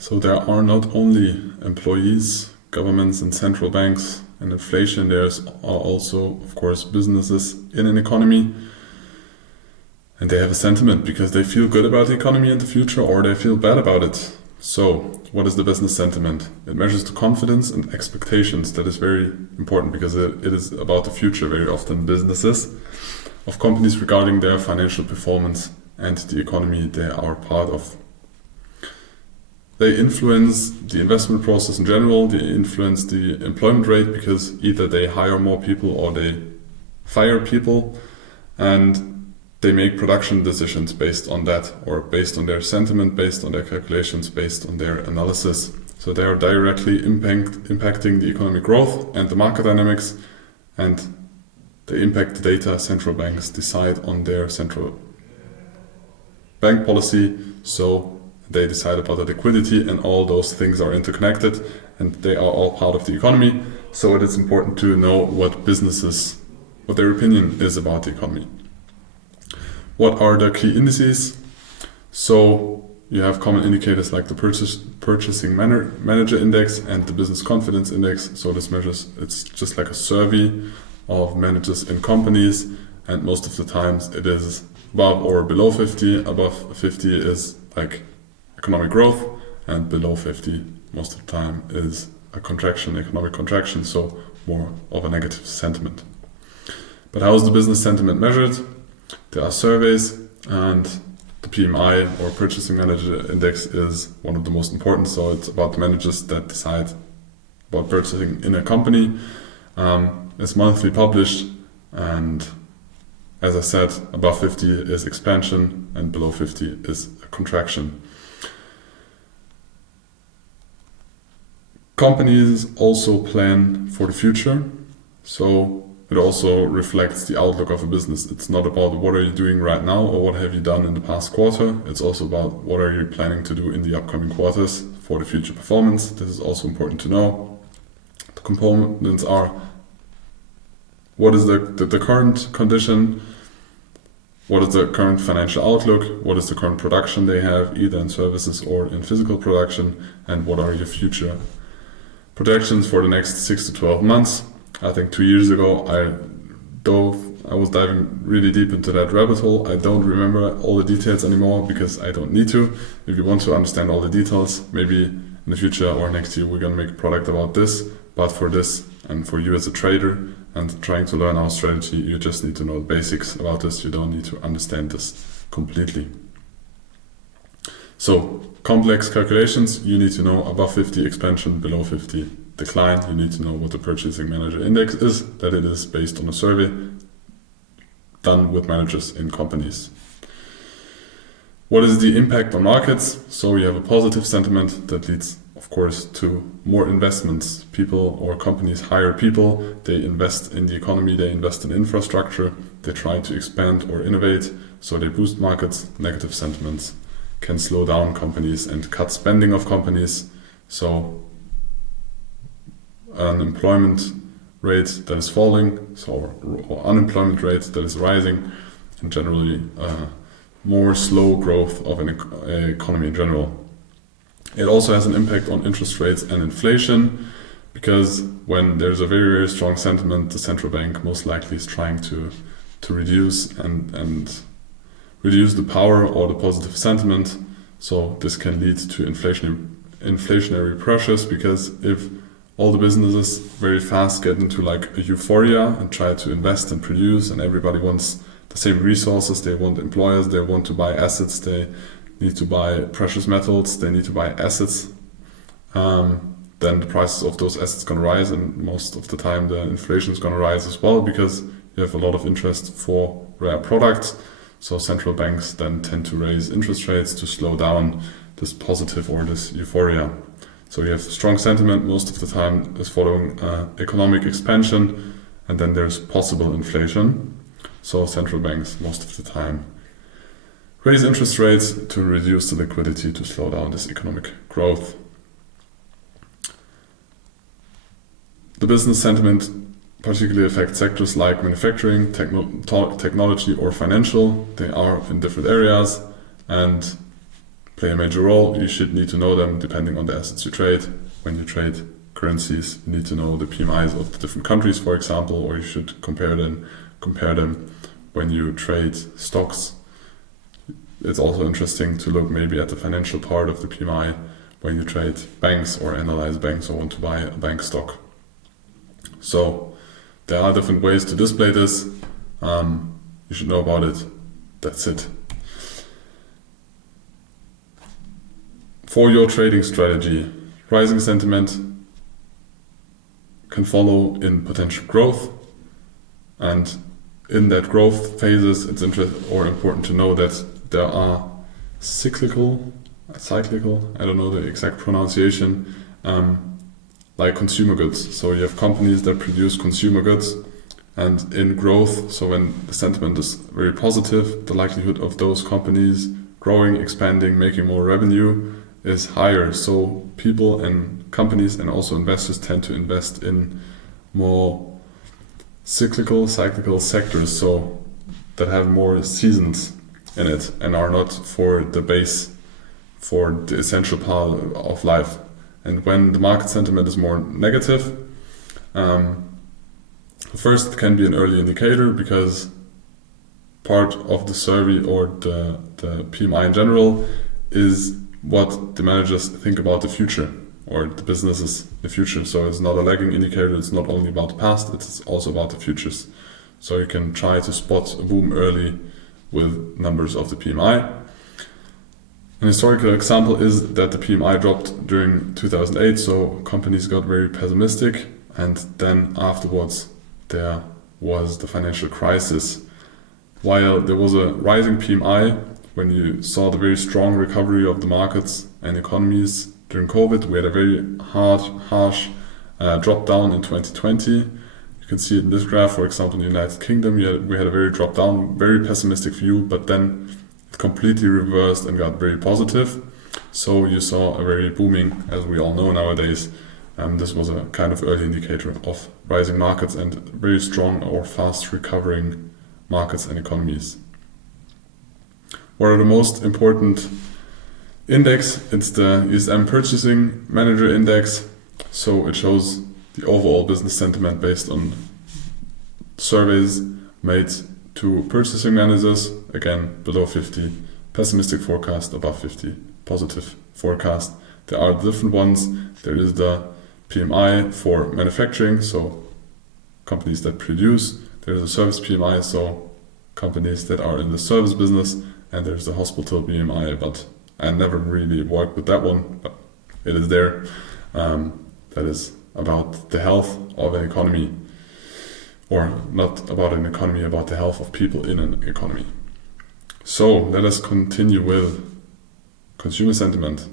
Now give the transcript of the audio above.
So there are not only employees, governments and central banks and inflation, there's also, of course, businesses in an economy. And they have a sentiment because they feel good about the economy in the future or they feel bad about it. So, what is the business sentiment? It measures the confidence and expectations. That is very important because it is about the future, very often businesses, of companies regarding their financial performance and the economy they are part of. They influence the investment process in general, they influence the employment rate because either they hire more people or they fire people, and they make production decisions based on that, or based on their sentiment, based on their calculations, based on their analysis. So they are directly impacting the economic growth and the market dynamics, and they impact the data central banks decide on their central bank policy. So they decide about the liquidity, and all those things are interconnected and they are all part of the economy. So it is important to know what their opinion is about the economy. What are the key indices? So you have common indicators like the purchasing manager index and the business confidence index. So this measures, it's just like a survey of managers in companies, and most of the times it is above or below 50. Above 50 is like economic growth, and below 50 most of the time is a contraction, economic contraction, so more of a negative sentiment. But how is the business sentiment measured? There are surveys, and the PMI or Purchasing Manager Index is one of the most important. So it's about the managers that decide about purchasing in a company. It's monthly published, and as I said, above 50 is expansion and below 50 is a contraction. Companies also plan for the future, so it also reflects the outlook of a business. It's not about what are you doing right now or what have you done in the past quarter. It's also about what are you planning to do in the upcoming quarters for the future performance. This is also important to know. The components are what is the current condition, what is the current financial outlook, what is the current production they have, either in services or in physical production, and what are your future projections for the next 6 to 12 months. I think 2 years ago I was diving really deep into that rabbit hole. I don't remember all the details anymore because I don't need to. If you want to understand all the details, maybe in the future or next year we're going to make a product about this. But for this and for you as a trader and trying to learn our strategy, you just need to know the basics about this. You don't need to understand this completely. So complex calculations, you need to know above 50 expansion, below 50 decline. You need to know what the Purchasing Manager Index is, that it is based on a survey done with managers in companies. What is the impact on markets? So you have a positive sentiment that leads, of course, to more investments. People or companies hire people, they invest in the economy, they invest in infrastructure, they try to expand or innovate, so they boost markets. Negative sentiments can slow down companies and cut spending of companies. So an employment rate that is falling, or unemployment rate that is rising, and generally more slow growth of an economy in general. It also has an impact on interest rates and inflation, because when there's a very, very strong sentiment, the central bank most likely is trying to reduce and reduce the power or the positive sentiment. So this can lead to inflationary pressures, because if all the businesses very fast get into like a euphoria and try to invest and produce, and everybody wants the same resources, they want employers, they want to buy assets, they need to buy precious metals, they need to buy assets, then the prices of those assets going to rise, and most of the time the inflation is going to rise as well, because you have a lot of interest for rare products. So central banks then tend to raise interest rates to slow down this positive or this euphoria. So you have strong sentiment most of the time is following economic expansion, and then there's possible inflation. So central banks most of the time raise interest rates to reduce the liquidity to slow down this economic growth. The business sentiment particularly affects sectors like manufacturing, technology or financial. They are in different areas, and play a major role. You should need to know them depending on the assets you trade. When you trade currencies, you need to know the PMIs of the different countries, for example, or you should compare them when you trade stocks. It's also interesting to look maybe at the financial part of the PMI when you trade banks or analyze banks or want to buy a bank stock. So there are different ways to display this. You should know about it. That's it. For your trading strategy, rising sentiment can follow in potential growth, and in that growth phases, it's important to know that there are cyclical, I don't know the exact pronunciation, like consumer goods. So you have companies that produce consumer goods, and in growth, so when the sentiment is very positive, the likelihood of those companies growing, expanding, making more revenue is higher. So people and companies and also investors tend to invest in more cyclical sectors, so that have more seasons in it and are not for the base, for the essential part of life. And when the market sentiment is more negative, first it can be an early indicator, because part of the survey or the PMI in general is what the managers think about the future or the businesses in the future. So it's not a lagging indicator, it's not only about the past, it's also about the futures. So you can try to spot a boom early with numbers of the PMI. An historical example is that the PMI dropped during 2008, so companies got very pessimistic, and then afterwards there was the financial crisis. While there was a rising PMI, when you saw the very strong recovery of the markets and economies during COVID, we had a very harsh drop down in 2020. You can see it in this graph, for example, in the United Kingdom, we had a very drop down, very pessimistic view, but then it completely reversed and got very positive. So you saw a very booming, as we all know nowadays. This was a kind of early indicator of rising markets and very strong or fast recovering markets and economies. What are the most important index? It's the ESM Purchasing Manager Index. So it shows the overall business sentiment based on surveys made to purchasing managers. Again, below 50, pessimistic forecast, above 50, positive forecast. There are different ones. There is the PMI for manufacturing, so companies that produce. There's a service PMI, so companies that are in the service business. And there's the hospital PMI, but I never really worked with that one, but it is there. That is about the health of an economy, or not about an economy, about the health of people in an economy. So let us continue with consumer sentiment.